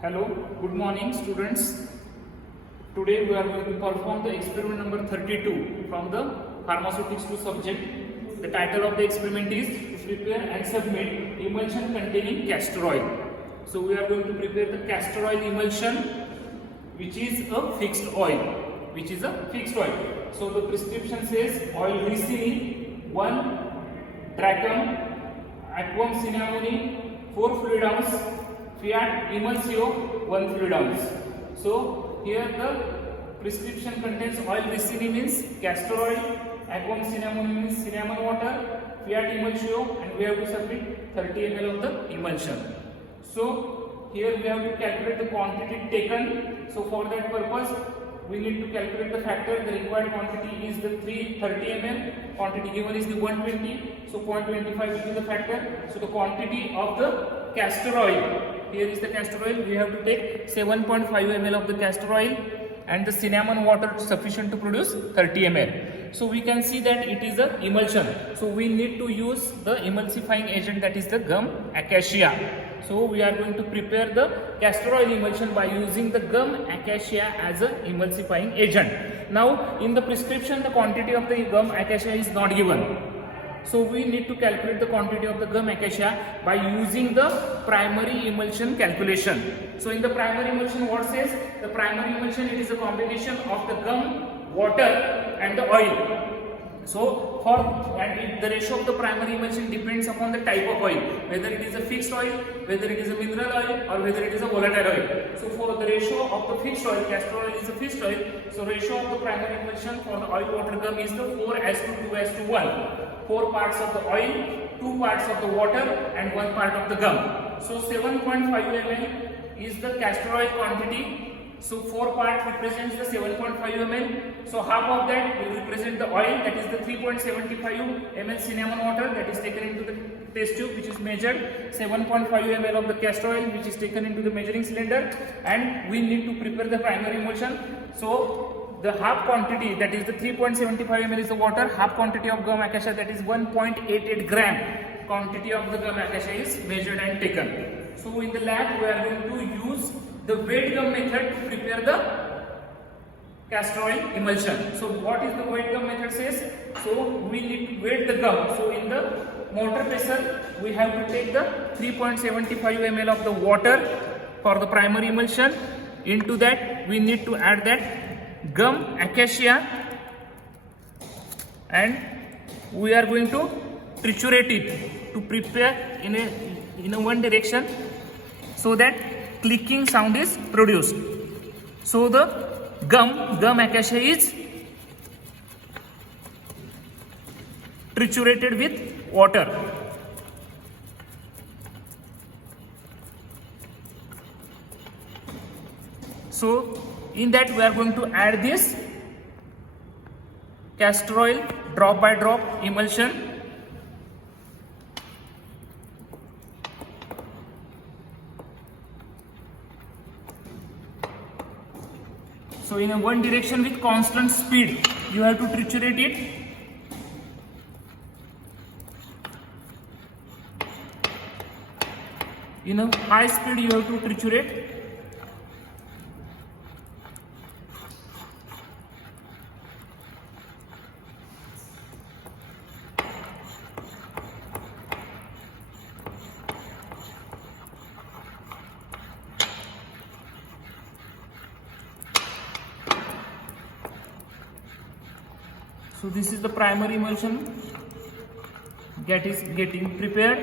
Hello, good morning students. Today we are going to perform the experiment number 32 from the Pharmaceutics 2 subject. The title of the experiment is to prepare and submit emulsion containing castor oil. So we are going to prepare the castor oil emulsion, which is a fixed oil. So the prescription says oil ricin 1 drachm, aquam cinnamoni 4 fluid ounce, Fiat emulsio 1 fluid ounce. So here the prescription contains oil ricin means castor oil, aquam cinnamoni means cinnamon water, Fiat emulsio, and we have to submit 30 ml of the emulsion. So here we have to calculate the quantity taken. So for that purpose we need to calculate the factor. The required quantity is the 330 ml. Quantity given is the 120. So 0.25 will be the factor. So the quantity of the castor oil. Here is the castor oil. We have to take 7.5 ml of the castor oil and the cinnamon water sufficient to produce 30 ml. So we can see that it is a emulsion. So we need to use the emulsifying agent, that is the gum acacia. So we are going to prepare the castor oil emulsion by using the gum acacia as a emulsifying agent. Now in the prescription the quantity of the gum acacia is not given. So we need to calculate the quantity of the gum acacia by using the primary emulsion calculation. So in the primary emulsion, what says? The primary emulsion, it is a combination of the gum, water and the oil. So the ratio of the primary emulsion depends upon the type of oil, whether it is a fixed oil, whether it is a mineral oil, or whether it is a volatile oil. So for the ratio of the fixed oil, castor oil is a fixed oil. So ratio of the primary emulsion for the oil water gum is the 4:2:1. 4 parts of the oil, 2 parts of the water, and 1 part of the gum. So 7.5 ml is the castor oil quantity. So 4 parts represents the 7.5 ml. So half of that will represent the oil, that is the 3.75 ml cinnamon water that is taken into the test tube, which is measured, 7.5 ml of the castor oil which is taken into the measuring cylinder, and we need to prepare the primary emulsion. So the half quantity, that is the 3.75 ml is the water, half quantity of gum acacia, that is 1.88 gram quantity of the gum acacia is measured and taken. So in the lab we are going to use the weight gum method to prepare the castor oil emulsion. So what is the weight gum method says? So we need to weight the gum. So in the mortar pestle we have to take the 3.75 ml of the water for the primary emulsion. Into that we need to add that gum acacia, and we are going to triturate it to prepare in a one direction so that clicking sound is produced. So the gum acacia is triturated with water. So in that we are going to add this castor oil drop by drop emulsion. So in a one direction with constant speed you have to triturate it. In a high speed you have to triturate. So this is the primary emulsion that is getting prepared,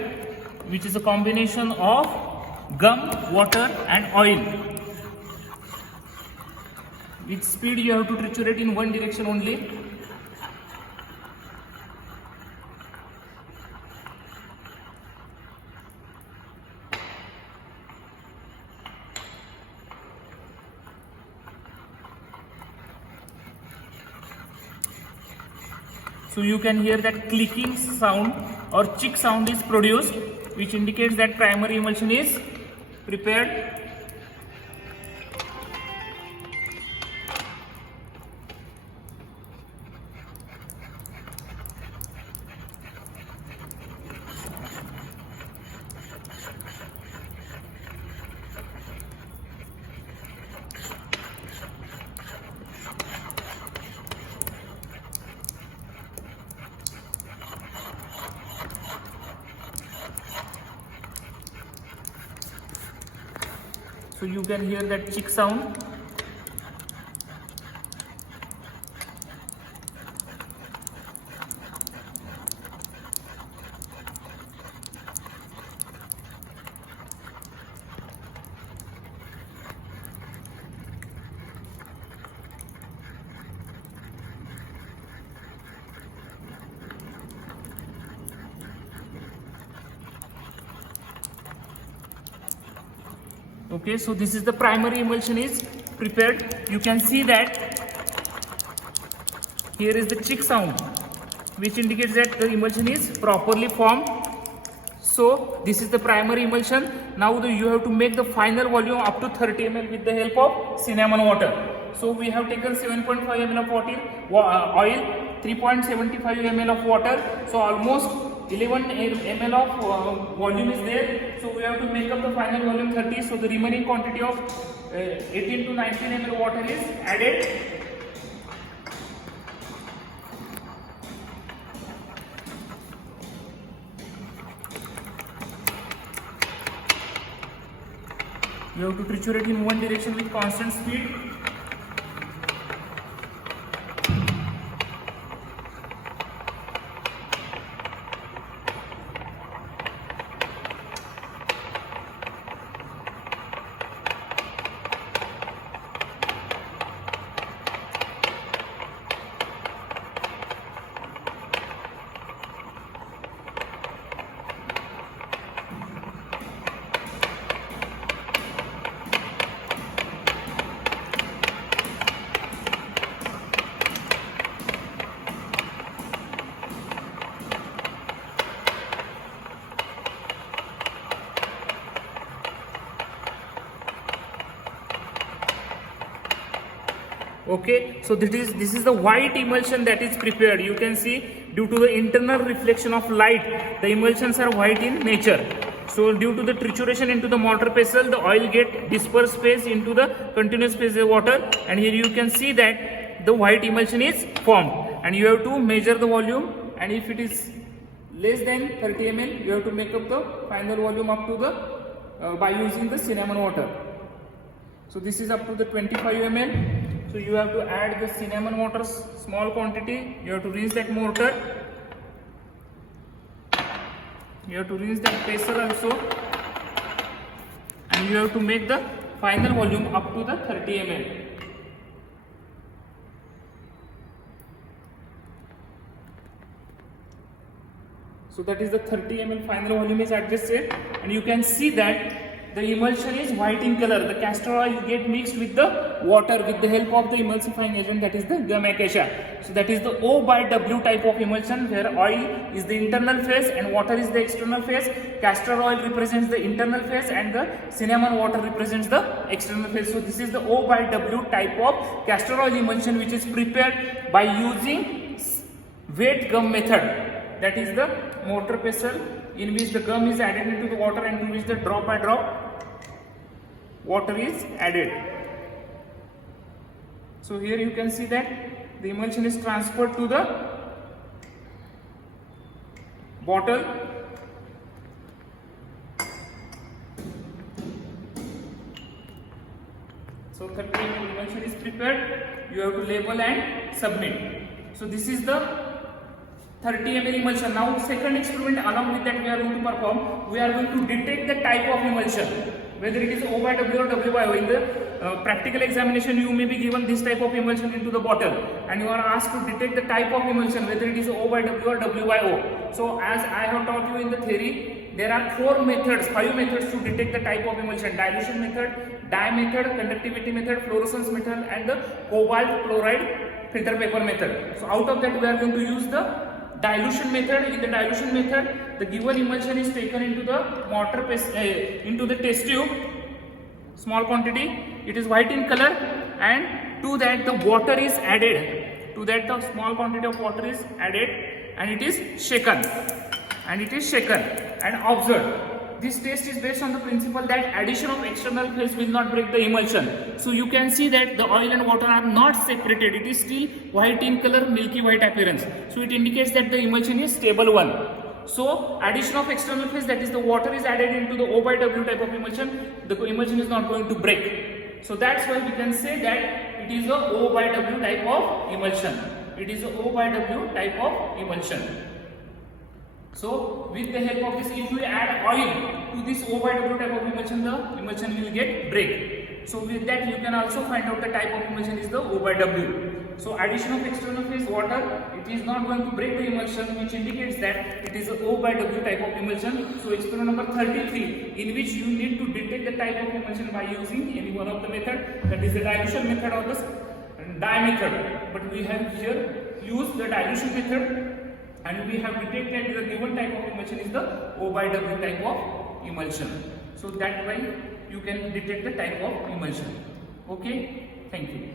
which is a combination of gum, water and oil. With speed you have to triturate in one direction only. So you can hear that clicking sound or chick sound is produced, which indicates that primary emulsion is prepared. So you can hear that chick sound. Okay, so this is the primary emulsion is prepared. You can see that here is the chick sound, which indicates that the emulsion is properly formed. So this is the primary emulsion. Now you have to make the final volume up to 30 ml with the help of cinnamon water. So we have taken 7.5 ml of oil, 3.75 ml of water. So almost 11 ml of volume is there. So we have to make up the final volume 30. So the remaining quantity of 18 to 19 ml water is added. You have to triturate in one direction with constant speed. Okay, so this is the white emulsion that is prepared. You can see due to the internal reflection of light, the emulsions are white in nature. So due to the trituration into the mortar pestle, the oil get dispersed phase into the continuous phase of water, and here you can see that the white emulsion is formed. And you have to measure the volume, and if it is less than 30 ml, you have to make up the final volume up to the by using the cinnamon water. So this is up to the 25 ml. So you have to add the cinnamon water, small quantity. You have to rinse that mortar. You have to rinse that pestle also, and you have to make the final volume up to the 30 ml. So that is the 30 ml final volume is adjusted, and you can see that the emulsion is white in color. The castor oil get mixed with the water with the help of the emulsifying agent, that is the gum acacia. So that is the O by W type of emulsion, where oil is the internal phase and water is the external phase. Castor oil represents the internal phase and the cinnamon water represents the external phase. So this is the O by W type of castor oil emulsion, which is prepared by using wet gum method. That is the mortar pestle in which the gum is added into the water, and in which the drop by drop water is added. So here you can see that the emulsion is transferred to the bottle. So 30 ml emulsion is prepared. You have to label and submit. So this is the 30 ml emulsion. Now second experiment along with that we are going to perform. We are going to detect the type of emulsion, whether it is O by W or W by O. In the practical examination, you may be given this type of emulsion into the bottle, and you are asked to detect the type of emulsion, whether it is O by W or W by O. So as I have taught you in the theory, there are 5 methods to detect the type of emulsion: dilution method, dye method, conductivity method, fluorescence method, and the cobalt chloride filter paper method. So out of that we are going to use the dilution method. In the dilution method, the given emulsion is taken into the mortar into the test tube, small quantity. It is white in color, and to that the water is added. To that the small quantity of water is added, and it is shaken. And observed. This test is based on the principle that addition of external phase will not break the emulsion. So you can see that the oil and water are not separated. It is still white in color, milky white appearance. So it indicates that the emulsion is stable one. So addition of external phase, that is the water is added into the O by W type of emulsion, the emulsion is not going to break. So that's why we can say that it is a O by W type of emulsion. It is a O by W type of emulsion. So with the help of this, if we add oil to this O by W type of emulsion, the emulsion will get break. So with that you can also find out the type of emulsion is the O by W. So addition of external phase water, it is not going to break the emulsion, which indicates that it is a O by W type of emulsion. So experiment number 33, in which you need to detect the type of emulsion by using any one of the method, that is the dilution method or the dye method. But we have here used the dilution method, and we have detected the given type of emulsion is the O by W type of emulsion. So that way you can detect the type of emulsion. Okay, thank you.